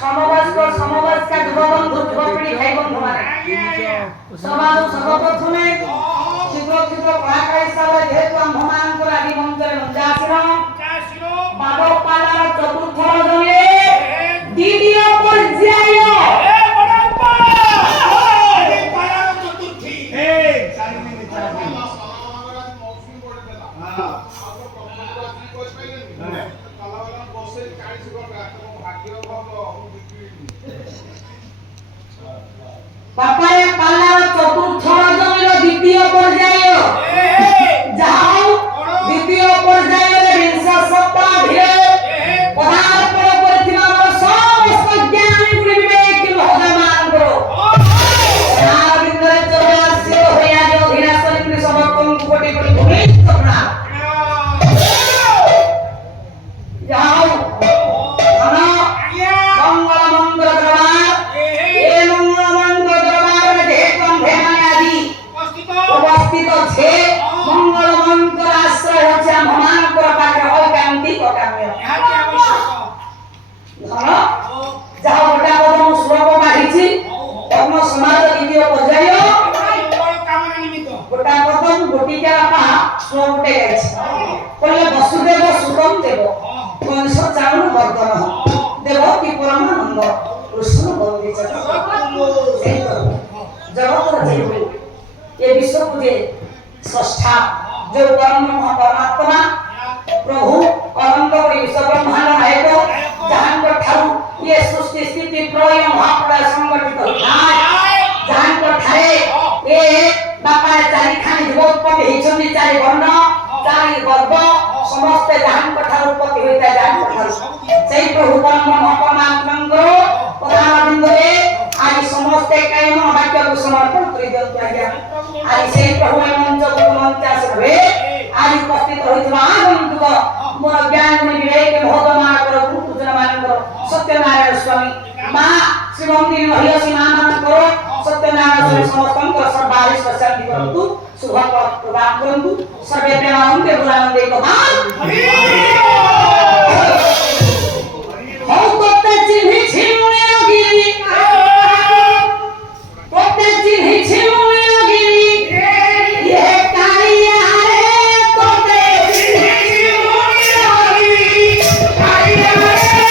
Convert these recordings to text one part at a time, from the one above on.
সমবয়স্ক যুববন্ধু যুবপিঢ়ি ভাই বন্ধু মানে সমাজ সর্বপ্রথমে ক্ষুদ্র ক্ষুদ্র কলাকার হিসাবে যেহেতু আম্ভমানଙ୍କର আদি মঞ্চରେ মঞ্চা ଆସିବ বাদ পালার চতুর্থ রজনী দ্বিতীয় পর্যায় পাপায় পালার চতুর্থ রজনীর দ্বিতীয় পর্যায় যাও দ্বিতীয় পর্যায়ের বিংশ সপ্তাহ ধীরে পদার্পণ করিଥିବା আমার সমস্ত জ্ঞান গুলি বিবেক ভগবান করো তার ভিতরে চলে আসিও হইয়া যে অধীনাশ্বরী সমর্পণ কোটি কোটি ভূমিষ্ঠ প্রণাম যাও মঙ্গল মঙ্গল দরবার এ মঙ্গল মঙ্গল দরবার যেহেতু আম্ভেমানে আদি উপস্থিত আছে মঙ্গল মন্ত্র আশ্রয় হচ্ছে আম্ভমানଙ୍କର পাখে ঐকান্তিক অকাম্য ধর যাও গোটা পদ ମୁଁ ଶ୍ଲୋକ ବାଢିଛି କର୍ମ ସମାଜ ଦ୍ୱିତୀୟ ପର୍ଯ୍ୟାୟ ଗୋଟା ପଦ ମୁଁ ଗୋଟିକା ବାପା ଶ୍ଲୋକଟେ ଗାଇଛି କହିଲେ ବସୁଦେବ ସୁତଂ ଦେବ କଂସ ଚାଉଳ ବର୍ତ୍ତନ ଦେବକୀ ପରମାନନ୍ଦ କୃଷ୍ଣ ବନ୍ଦେ ଜଗତର ଜୀବ ଏ ବିଶ୍ୱକୁ ଯେ ସ୍ରଷ୍ଟା जो परम परमात्मा प्रभु अनंत कोटि विश्व ब्रह्मांड नायक जहां को ठाऊ ये सृष्टि स्थिति प्रलय महाप्रलय संगठित होताय जहां को ठाए ए बापा चारि खानी उत्पत्ति हेछन्ति चारि वर्ण चारि वर्ग समस्त जहां को ठाऊ उत्पत्ति होता जहां को ठाऊ सेई प्रभु परम परमात्मा प्रधान बिंदुरे आज समस्त कायम वाक्य को समर्पण करि दियंतु आज्ञा आज सेई प्रभु मंच को मंच आसबे आज उपस्थित होइतबा आगंतुक मोर ज्ञान गुण विवेक भगवान करो पूजन मान करो सत्यनारायण स्वामी मां श्री मंदिर महिषी मां मान करो सत्यनारायण स्वामी समस्तन को सर्वारिष्ट शांति करतु शुभ प्रदान करतु सर्वे प्रेमानंदे गुणानंदे भगवान हो कोते चिन्हि छिमुने गिरी कोते चिन्हि छिमुने गिरी ये कालिया रे कोते चिन्हि छिमुने गिरी कालिया रे कोते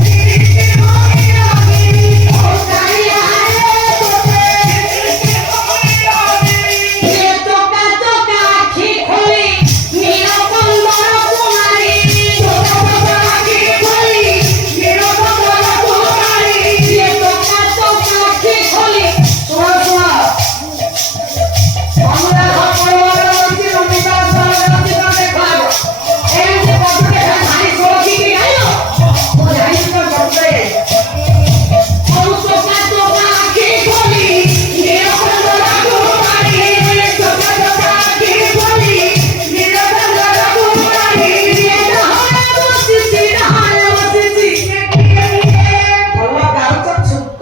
चिन्हि छिमुने गिरी ओ कालिया रे कोते चिन्हि छिमुने गिरी ये चोका चोका आँखी खोली नील कंदर कुमारी चोका चोका आँखी खोली नील कंदर कुमारी ये चोका चोका आँखी खोली सुनो सुनो আমরা পরিবার মধ্যে অমিতা সরস্বতী দেখাবো এই যে পদকে ভারী সরকি গাইলো ও জানি তো বলতে ও চোকা চোকা আঁখি খোলি নীলকণ্ঠর কুমারী চোকা চোকা আঁখি খোলি নীলকণ্ঠর কুমারী এটা হয় বসিছি ভালো গাউছ ছুট্ট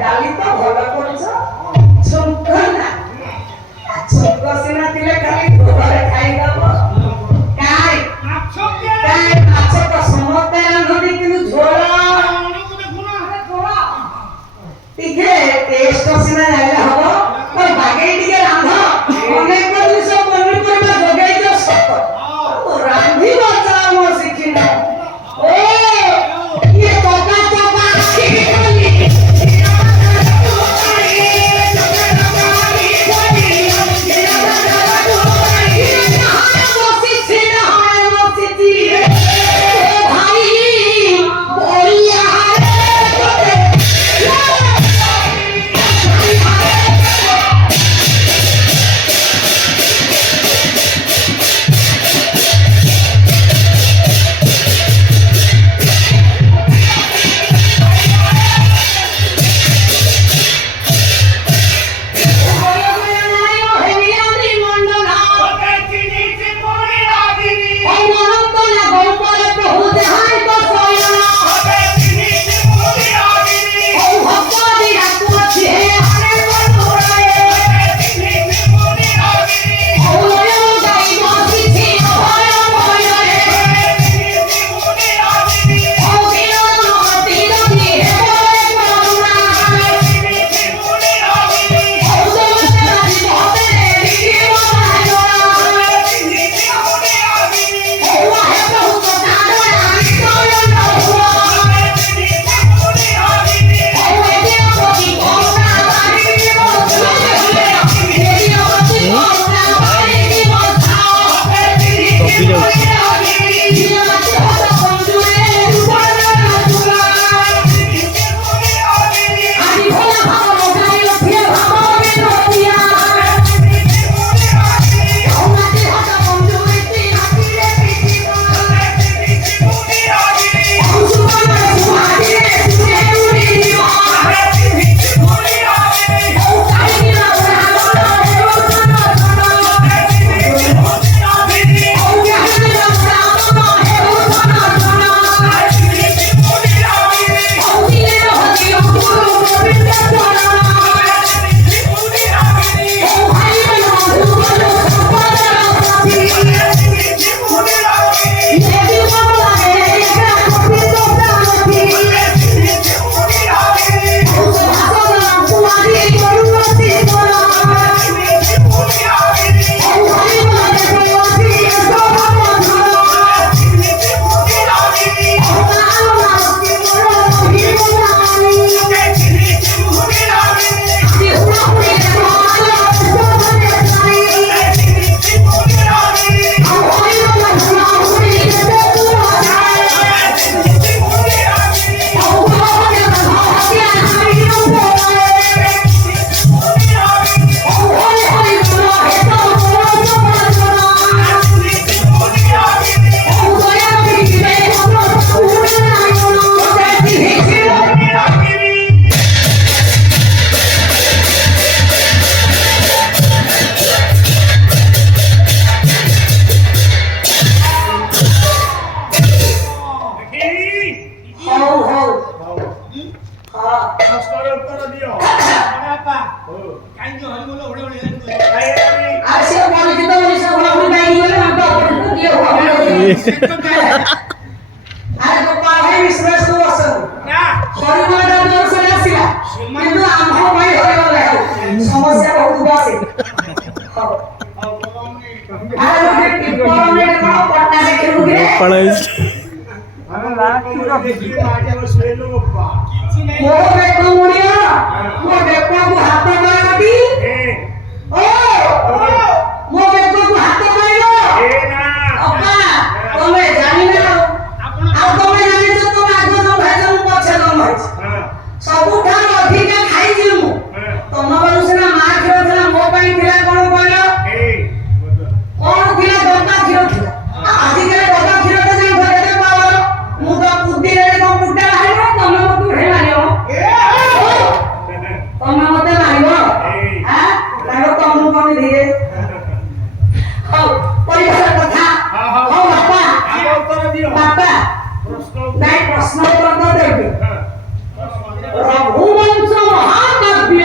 ডালি তো ভালো করছ ছুট্ট না ছুট্ট সিনা দিলে খালি ঘরে খাই যাব কাই মাছ তো সমস্তে রান্ধি কিন্তু ঝোল টিকে টেস্ট সিনা জানলে হব তো বাগেই টিকে রান্ধ অনেক জিনিস পনিপরিবা যোগাইছ সত রান্ধি বাচ্চা মো শিখি না ও ইয়ে চকা চকা আঁখি খোলি ভাই ମୋ ବେକ ମୁଡିଆ ମୋ ବେକକୁ ହାତ ମାରନ୍ତି ଓ ମୋ ବେକକୁ ହାତ ମାରିବ ଅପା ତମେ ଜାଣିନ ଆଉ ତମେ ଜାଣିଛ ତମେ ଆଗ ଜନ୍ମ ହେଇଛ ମୁଁ ପଛେ ଜନ୍ମ ହେଇଛି ସବୁଠାରୁ ଅଧିକା ଖାଇଛି ମୁଁ ତମ ବେଳୁ ସିନା ମା କ୍ଷୀର ଥିଲା ମୋ ପାଇଁ ଥିଲା କଣ କହିଲ କଣ ଥିଲା ଡବା କ୍ଷୀର ଥିଲା ଆଜିକାଲି ଡବା କ୍ଷୀର ତ ଜାଣିଛ କେତେ ପାୱାର ମୁଁ ତ ବୁଦ୍ଧିରେ କଣ କୁଟା ବାହାରିବ ତମେ ମତେ ଉଠେଇ ମାରିବ ତମେ ମତେ ମାରିବ ତାଙ୍କ ତମକୁ କଣ ଧୀରେ ହଉ ପରିବାର କଥା ହଉ ବାପା ବାପା ନାଇଁ ପ୍ରଶ୍ନ ଉତ୍ତର ତ ଦେବି ରଘୁବଂଶ ମହାକାବ୍ୟ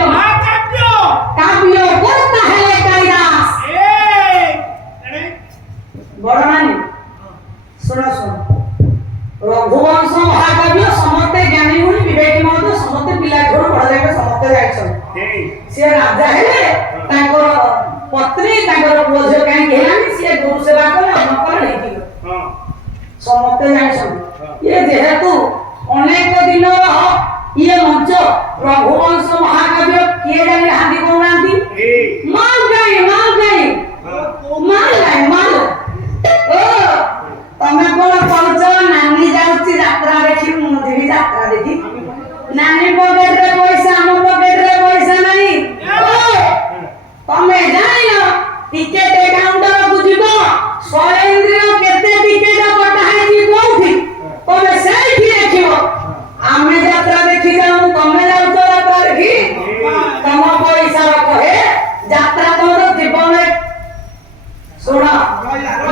କାବ୍ୟ କର୍ତ୍ତା ହେଲେ କାଳିଦାସ ବଡ ମାନେ ଶୁଣ ଶୁଣ ରଘୁବଂଶ ମହାକାବ୍ୟ ସମସ୍ତେ ଜ୍ଞାନୀ ଗୁଣୀ ବିବେକୀ ମହନ୍ତ ସମସ୍ତେ ପିଲା ଘର ବଡ ଯାକେ ସମସ୍ତେ ଯାଇଛନ୍ତି ସେ ରାଜା ହେଲେ ତାଙ୍କର ପତ୍ନୀ ତାଙ୍କର ପୁଅ ଝିଅ କାହିଁକି ହେଲାନି ସିଏ ଗୁରୁ ସେବା କଲେ ଅନ୍ନ କଲେ ନେଇକି ସମସ୍ତେ ଜାଣିଛନ୍ତି ଇଏ ଯେହେତୁ ଅନେକ ଦିନର ଇଏ ମଞ୍ଚ ରଘୁବଂଶ ମହାକାବ୍ୟ କିଏ ଜାଣି ହାଣ୍ଡି କହୁନାହାନ୍ତି ମାଲ ଗାଈ ଓ ତମେ କଣ କରୁଛ ନାନୀ ଯାଉଛି ଯାତ୍ରା ଦେଖି ମୁଁ ଯିବି ଯାତ୍ରା ଦେଖି ନାନୀ ପକେଟରେ ପଇସା ଆମ ପକେଟରେ ପଇସା ନାହିଁ ତମେ ଜାଣିନ ଟିକେଟ କାଉଣ୍ଟରକୁ ଯିବ ଶୈଳେନ୍ଦ୍ରୀୟ କେତେ ଟିକେଟ କଟା ହେଇଛି କୋଉଠି ତମେ ସେଇଠି ଦେଖିବ ଆମେ ଯାତ୍ରା ଦେଖି ଯାଉ ତମେ ଯାଉଛ ଯାତ୍ରା ଦେଖି ତମ ପଇସାର କହେ ଯାତ୍ରା ତମର ଜୀବନରେ ଶୁଣ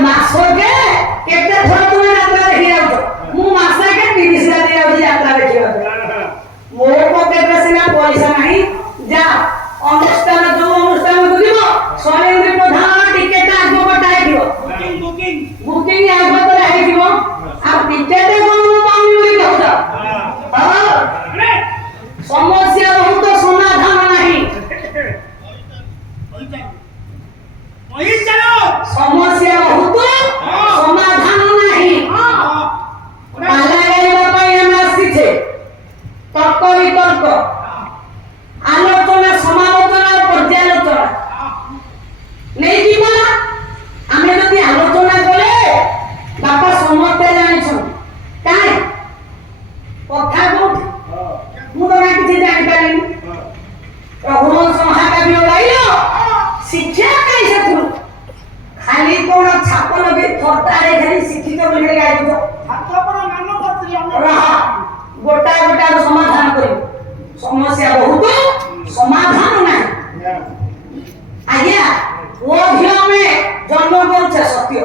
ମାସକେ କେତେ ଥର ତମେ ଯାତ୍ରା ଦେଖି ଯାଉଛ ମୁଁ ମାସକେ 30 ରାତି ଯାଉଛି ଯାତ୍ରା ଦେଖିବାକୁ ମୋ ପକେଟରେ ସିନା ପଇସା ନାହିଁ ଯା ଅନୁଷ୍ଠାନ ଯୋଉ ଅନୁଷ୍ଠାନକୁ ଯିବ ଶୈଳେନ୍ଦ୍ରୀ ପ୍ରଧାନ ଟିକେଟ ଆଗ କଟା ହେଇଥିବ ବୁକିଂ ଆଗ ପରେ ହେଇଥିବ ଆଉ ଟିକେଟ କଣ ମୁଁ ପାଉନି ବୋଲି କହୁଛ ସମସ୍ୟା ବହୁତ ସମାଧାନ ନାହିଁ ସମସ୍ୟା ବହୁତ ସମାଧାନ ନାହିଁ ପାଲା ଗାଇବା ପାଇଁ ଆମେ ଆସିଛେ ତର୍କ ବିତର୍କ ଆଲୋଚନା ସମାଲୋଚନା ପର୍ଯ୍ୟାଲୋଚନା ନେଇକି ଗଲା ଆମେ ଯଦି ଆଲୋଚନା କଲେ ବାପା ସମସ୍ତେ ଜାଣିଛନ୍ତି କାହିଁ କଥା କୋଉଠି ମୁଁ ତ କିଛି ଜାଣିପାରିନି ରଘୁବଂଶ ମହାକାବ୍ୟ ଗାଇଲ ଶିକ୍ଷା କାହିଁ ସେଥିରୁ ଖାଲି କଣ ଛାପ ଲଗେଇ ଥଟାରେ ଖାଲି ଶିକ୍ଷିତ ବୋଲି ଗାଇଛ ଗୋଟା ଗୋଟାର ସମାଧାନ କରିବ ସମସ୍ୟା ବହୁତ ସମାଧାନ ନାହିଁ ଆଜ୍ଞା ପୁଅ ଝିଅ ଆମେ ଜନ୍ମ କରୁଛେ ସତ୍ୟ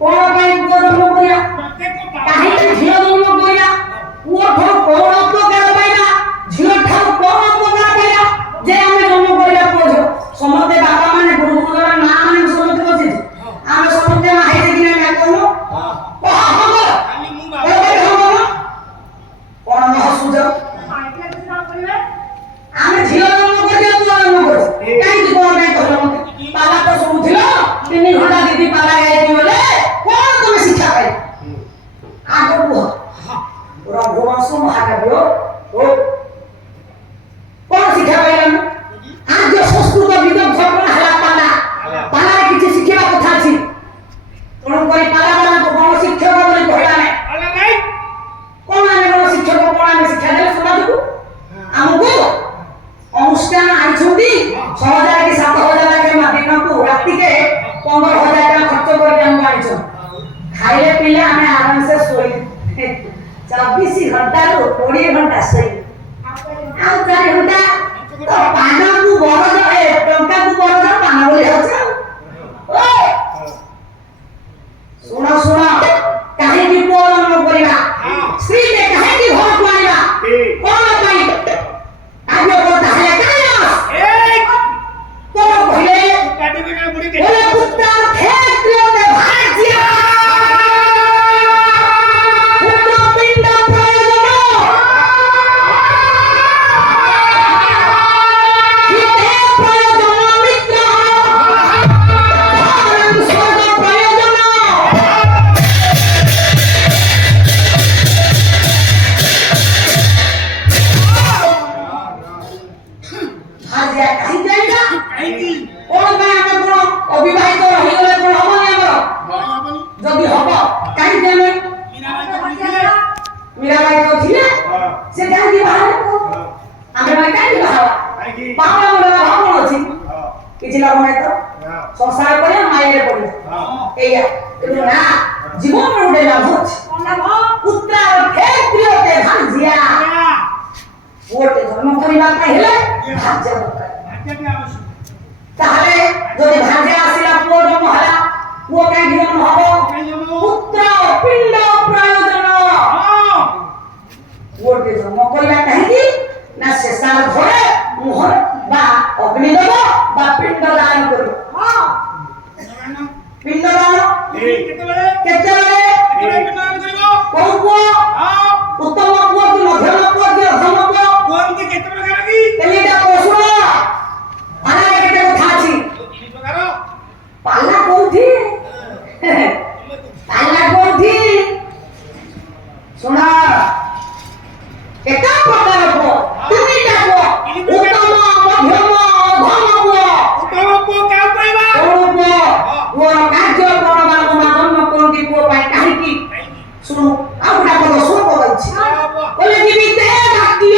କଣ ପାଇଁ ପୁଅ ଜନ୍ମ କରିବା କାହିଁକି ଝିଅ ଜନ୍ମ କରିବା ପୁଅ ଠାରୁ କଣ ଉପକାର ପାଇବା ଝିଅ ଠାରୁ କଣ ଉପକାର ପାଇବା ଯେ ଆମେ ଜନ୍ମ କରିବା ପୁଅ ଝିଅ ସମସ୍ତେ ବାପା ମାନେ ଗୁରୁ ଗୁରୁର ମା ମାନେ ସମସ୍ତେ ବସିଛୁ ଆମେ ସମସ୍ତେ ମା ହେଇଛେ କି ନା କହୁନ କଣ ହସୁଛ ଆମେ ଝିଅ ଜନ୍ମ କରିବା ପୁଅ ଜନ୍ମ କରୁଛୁ କାହିଁକି କଣ ପାଇଁ କହିଲ ମତେ ପାଲା ତ ଶୁଣୁଥିଲ 3 ଘଣ୍ଟା ଦିଦି ପାଲା ଗାଇକି ଗଲେ କଣ ତମେ ଶିକ୍ଷା ପାଇଲ ଆଗ କୁହ ରଘୁବଂଶ ମହାକାବ୍ୟ କଣ ଶିକ୍ଷା ପାଇଲ ଆଦ୍ୟ ସଂସ୍କୃତ ବିଦଗ୍ଧ କଣ ହେଲା ପାଲାରେ କିଛି ଶିଖିବା କଥା ଅଛି ତେଣୁ କରି ପାଲା ବାଲାଙ୍କୁ କଣ ଶିକ୍ଷକ ବୋଲି କହିଲା ନାହିଁ କଣ ଆମେ କଣ ଶିକ୍ଷକ କଣ ଆମେ ଶିକ୍ଷା ଦେଲେ ସମାଜକୁ ଆମକୁ ଅନୁଷ୍ଠାନ ଆଣିଛନ୍ତି 6,000 କି 7,000 ଲେଖାଏଁ ଦିନକୁ ରାତିକେ 15,000 ଟଙ୍କା ଖର୍ଚ୍ଚ କରିକି ଆମକୁ ଆଣିଛନ୍ତି ଖାଇଲେ ପିଇଲେ ଆମେ ଆରାମସେ ଶୋଇଲେ 24 ଘଣ୍ଟାରୁ 20 ଘଣ୍ଟା ଶୋଇଲେ ଆଉ 4 ଘଣ୍ଟା ତ ପାନକୁ ବରଦ ଟଙ୍କାକୁ ବରଦ ପାନ ବୋଲି ହଉଛି ଶୁଣ ଶୁଣ କାହିଁକି ପୁଅ ଜନ୍ମ କରିବା ସ୍ତ୍ରୀଟେ କାହିଁକି ଘରକୁ ଆଣିବା କଣ ପାଇଁ କାବ୍ୟ କଥା ହେଲେ କଣ କହିଲେ ପୁତ୍ର କ୍ଷେତ୍ରୀୟ ଭାଗ୍ୟ ପୁତ୍ର ପିଣ୍ଡ ପ୍ରୟୋଜନ କିଛି ଲାଭ ନାହିଁ ତ ସଂସାର କରିବା ମାୟାରେ ପଡ଼ିବା ଏଇଆ କିନ୍ତୁ ନା ଜୀବନର ଗୋଟେ ଲାଭ ଅଛି ପୁତ୍ରାର କ୍ଷେତ୍ରୀୟତେ ଭାଞ୍ଜିଆ ପୁଅଟେ ଜନ୍ମ କରିବା ପାଇଁ ହେଲେ ଭାଞ୍ଜା ଦରକାର ତାହେଲେ ଯଦି ଭାଞ୍ଜା ଆସିଲା ପୁଅ ଜନ୍ମ ହେଲା ପୁଅ କାହିଁକି ଜନ୍ମ ହବ ପୁତ୍ର ପିଣ୍ଡ ପ୍ରୟୋଜନ ପୁଅଟେ ଜନ୍ମ କରିବା କାହିଁକି ନା ଶେଷାର ଘରେ ମୁହଁ ବା ଅଗ୍ନି ଦେବ ବା ପିଣ୍ଡ ଦାନ କରିବ ପିଣ୍ଡ ଦାନ କେତେବେଳେ କୋଉ ପୁଅ ଉତ୍ତମ ପୁଅ କି ମଧ୍ୟମ ପୁଅ କି ଅଧମ ପୁଅ ଏଇଟା ପଶୁଣ ପାଲାରେ କେତେ କଥା ଅଛି ପାଲା କୋଉଠି ପାଲା କୋଉଠି ଶୁଣ କେତେ ପ୍ରକାର ପୁଅ ତିନିଟା ପୁଅ ଉତ୍ତମ ମଧ୍ୟମ ଅଧମ ପୁଅ ପୁଅର କାର୍ଯ୍ୟ କଣ ବାପା ଜନ୍ମ କରନ୍ତି ପୁଅ ପାଇଁ କାହିଁକି ଶୁଣୁ ଆଉ ଗୋଟେ ପଦ ଶୁଣ ପଦାଉଛି କହିଲେ ଜୀବିତେ ଭାଗ୍ୟ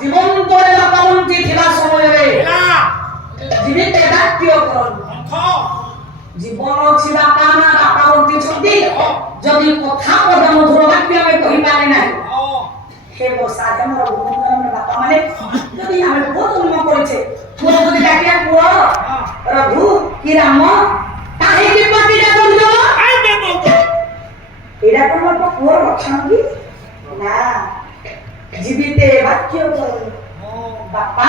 জীবন্তরে বাপা বঞ্চি ଥିବା ସମୟରେ ଜୀବିତ ବାକ୍ୟ କରନ୍ତୁ ଜୀବନ ଅଛି ବାପା ମା ବାପା ବଞ୍ଚିଛନ୍ତି ଯଦି କଥା ପଦ ମଧୁର ବାକ୍ୟ ଆମେ କହିପାରେ ନାହିଁ ହେ ବର୍ଷା ଆମର ବାପା ମାନେ ଯଦି ଆମେ ପୁଅ ଜନ୍ମ କରିଛେ ପୁଅ ଯଦି ଡାକିବା ପୁଅ ରଘୁ କି ରାମ କାହିଁକି ପାଟିଟା କରୁଛ ଏଇଟା କଣ ପୁଅର ଲକ୍ଷଣ କି ନା ଜୀବିତେ ବାକ୍ୟ କରନ୍ତୁ ବାପା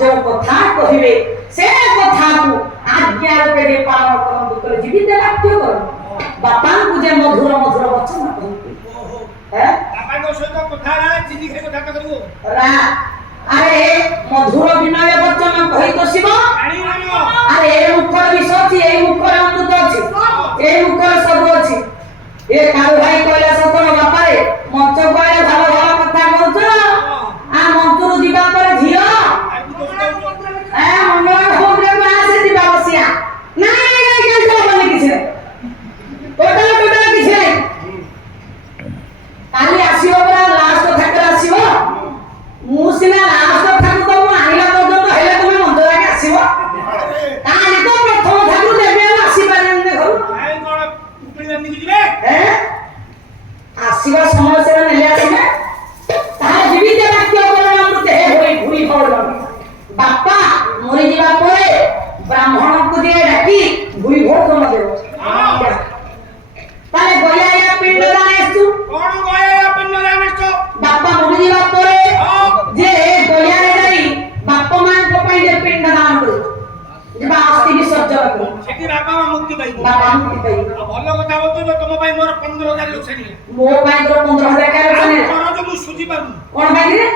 ଯୋଉ କଥା କହିବେ ସେ କଥାକୁ ଆଜ୍ଞା ରୂପେ ପାଳନ କରନ୍ତୁ କହିଲେ ଜୀବିତେ ବାକ୍ୟ କରନ୍ତୁ ବାପାଙ୍କୁ ଯେ ମଧୁର ମଧୁର ବଚନ କହନ୍ତି ଆରେ ମଧୁର ବିନୟ ବଚନ କହି ତ ଶିବ ଆରେ ଏ ମୁଖର ବିଷ ଅଛି ଏଇ ମୁଖରେ ଅମୃତ ଅଛି ଏଇ ମୁଖରେ ସବୁ ଅଛି ଏ କାଳୁ ଭାଇ କହିଲା ସତର ବାପାରେ ମଞ୍ଚ କହିଲେ ଭଲ ଭଲ କଥା କହୁଛ ଆ ମଞ୍ଚରୁ ଯିବା ପରେ ଝିଅ ଆସେ ଯିବା ବସିଆ ନାଇଁ କିଛି ନାହିଁ ଟୋଟାଲ କିଛି ନାହିଁ କାଲି ଆସିବ ପରା ଲାଷ୍ଟ କଥାରେ ଆସିବ ମୁଁ ସିନା ଲାଷ୍ଟ କଥାକୁ ତ ମୁଁ ଆଣିଲା ପର୍ଯ୍ୟନ୍ତ ହେଲେ ତମେ ମଞ୍ଚ ଯାକେ ଆସିବ ତାହେଲେ ତ ପ୍ରଥମ କଥାକୁ ଦେବେ ଆଉ ଆସିପାରିବେନି ଦେଖ ଆସିବା ସମୟ ସେଟା ନେଲେ ଆସିବେ ତାହେଲେ ଜୀବିତ ବାକ୍ୟ ଅମୃତ ହେ ହୋଇ ଭୁଇ ଭୋଜନ ବାପା ମରିଯିବା ପରେ ବ୍ରାହ୍ମଣକୁ ଯେ ଡାକି ଭୁଇ ଭୋଜନ ଦେବ ତାହେଲେ ଗୟା ପିଣ୍ଡ ଦାନ ଆସିଛୁ ବାପା ମରିଯିବା ପରେ ଯେ ଗୟାରେ ଯାଇ ବାପା ମାଙ୍କ ପାଇଁ ଯେ ପିଣ୍ଡ ଦାନ କରିବ ଯିବା ଅସ୍ଥି ବିସର୍ଜନ କରିବ ସେଠି ବାପା ମା ମୁକ୍ତି ପାଇବେ ଭଲ କଥା ହଉଛ ତମ ପାଇଁ ମୋର 15,000 ଲୋକ ଛାଡ଼ିଲେ ମୋ ପାଇଁ ତୋର 15,000 କାଳେ ଛାଡ଼ିଲେ ଖରଚ ମୁଁ ସୁଝି ପାରୁନି କଣ ପାଇଁ ରେ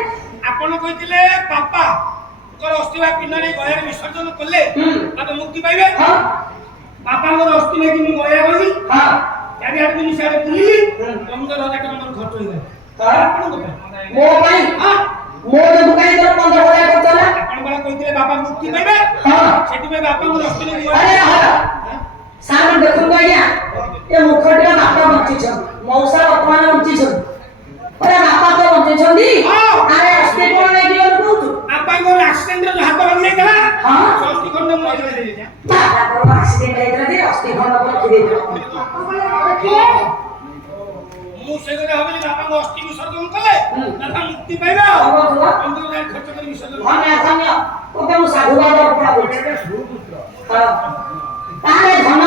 ଆପଣ କହିଥିଲେ ବାପା ଅସ୍ଥି ବା ପିଣ୍ଡ ନେଇ ଗୟାରେ ବିସର୍ଜନ କଲେ ତାପରେ ମୁକ୍ତି ପାଇବେ ବାପାଙ୍କର ଅସ୍ଥି ନେଇକି ମୁଁ ଗୟା ଗଲି ଚାରିଆଡେ ମୁଁ ସିଆଡେ ବୁଲିଲି 15,000 ଟଙ୍କା ମୋର ଖର୍ଚ୍ଚ ହେଇଗଲା ମୋ ପାଇଁ ମୋ ଯୋଗୁ କାଇଁ ତୋର 15,000 ଖର୍ଚ୍ଚ ହେଲା ଆପଣ କଣ କହିଥିଲେ ବାପା ମୁକ୍ତି ପାଇବେ ସେଥିପାଇଁ ବାପାଙ୍କର ଅସ୍ଥି ନେଇକି ସାର୍ ଦେଖନ୍ତୁ ଆଜ୍ଞା ଏ ମୁଖଟିର ବାପା ବଞ୍ଚିଛନ୍ତି ମଉସା ବର୍ତ୍ତମାନ ବଞ୍ଚିଛନ୍ତି ବାପା ତ ବଞ୍ଚିଛନ୍ତି ଆରେ ଅସ୍ଥି କଣ ନେଇକି ଗଲୁ କହୁଛୁ ବାପାଙ୍କର ଆକ୍ସିଡେଣ୍ଟରେ ହାତ ଭାଙ୍ଗି ଯାଇଥିଲା ଅସ୍ଥି ଖଣ୍ଡ ମୁଁ ବାପାଙ୍କର ଆକ୍ସିଡେଣ୍ଟ ହେଇଥିଲା ଯେ ଅସ୍ଥି ଖଣ୍ଡ ରଖି ଦେଇଥିଲା ମୁଁ ସେ କଥା ଭାବିଲି ବାପାଙ୍କ ଅସ୍ଥି ବିସର୍ଜନ କଲେ ବାପା ମୁକ୍ତି ପାଇବେ 15,000 ଖର୍ଚ୍ଚ କରି ବିସର୍ଜନ ଧନ୍ୟ ତୋତେ ମୁଁ ସାଧୁବାଦ ଅର୍ପଣ କରୁଛି ତାହେଲେ ଧନ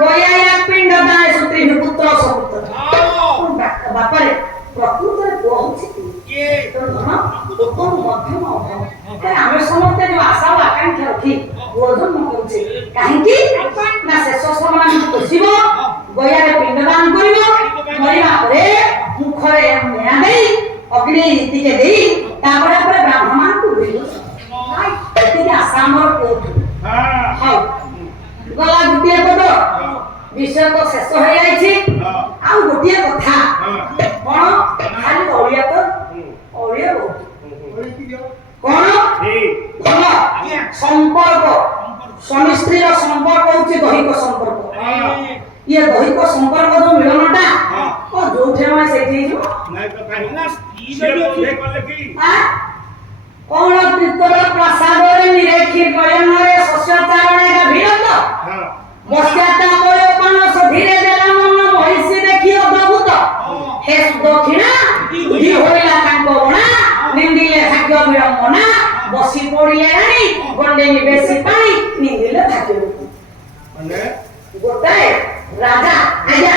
ଗୟା ପିଣ୍ଡ ଦାନ ସୂତ୍ରୀ ପୁତ୍ର ସପୁତ୍ର ବାପାରେ ପ୍ରକୃତରେ ପୁଅ ହଉଛି ଧନ ଉତ୍ତମ ମଧ୍ୟମ ଆମେ ସମସ୍ତେ ଯୋଉ ଆଶା ଓ ଆକାଂକ୍ଷା ରଖି ପୁଅ ଜନ୍ମ କରୁଛେ କାହିଁକି ନା ଶେଷ ସମୟମାନଙ୍କୁ ପୋଷିବ ଗୟାରେ ପିଣ୍ଡ ଦାନ କରିବ ମରିବା ପରେ ମୁଖରେ ନିଆଁ ଦେଇ ଅଗ୍ନି ଟିକେ ଦେଇ ତାପରେ ପରେ ବ୍ରାହ୍ମଣଙ୍କୁ ଧରିବ ଏତିକି ଆଶା ଆମର କୋଉଠୁ ହଉ ଗଲା ଗୋଟିଏ ପଦ ବିଷୟ ତ ଶେଷ ହେଇଯାଇଛି ଆଉ ଗୋଟିଏ କଥା କଣ ଖାଲି ଅଳିଆ ତ ଅଳିଆ ବହୁତ সম্পর্ক স্বামী স্ত্রীর সম্পর্ক হচ্ছে দৈহিক সম্পর্ক ইয়ে দৈহিক সম্পর্ক যে মিলনটা ও যোଉଠି ଆମେ ସେଠି ଯିବ ନାଇଁ ତ କାହିଁ ନା ସ୍ତ୍ରୀ ଯଦି ଅଛି କଲେ କି କଣ ପିତର ପ୍ରସାଦରେ ନିରେଖି ଗୟନରେ ଶସ୍ୟ ଚାରଣେ ଗଭୀରତ ବସ୍ୟାତା କରେ ପାନସ ଧୀରେ ଦେଲା ମନ ମହିଷି ଦେଖି ଅଦ୍ଭୁତ ହେ ଦକ୍ଷିଣା ବୁଦ୍ଧି ହୋଇଲା ତାଙ୍କ ବଣା ନିନ୍ଦିଲେ ଭାଗ୍ୟ ବିଳମ୍ବନା ବସି ପଡ଼ିଲେ ରାଣୀ ଗଣ୍ଡେନି ବେଶୀ ପାଣି ନିନ୍ଦିଲେ ଭାଗ୍ୟ ମାନେ ଗୋଟାଏ ରାଜା ଆଜ୍ଞା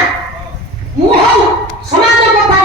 ମୁଁ ହଉ ସମାଜ କଥା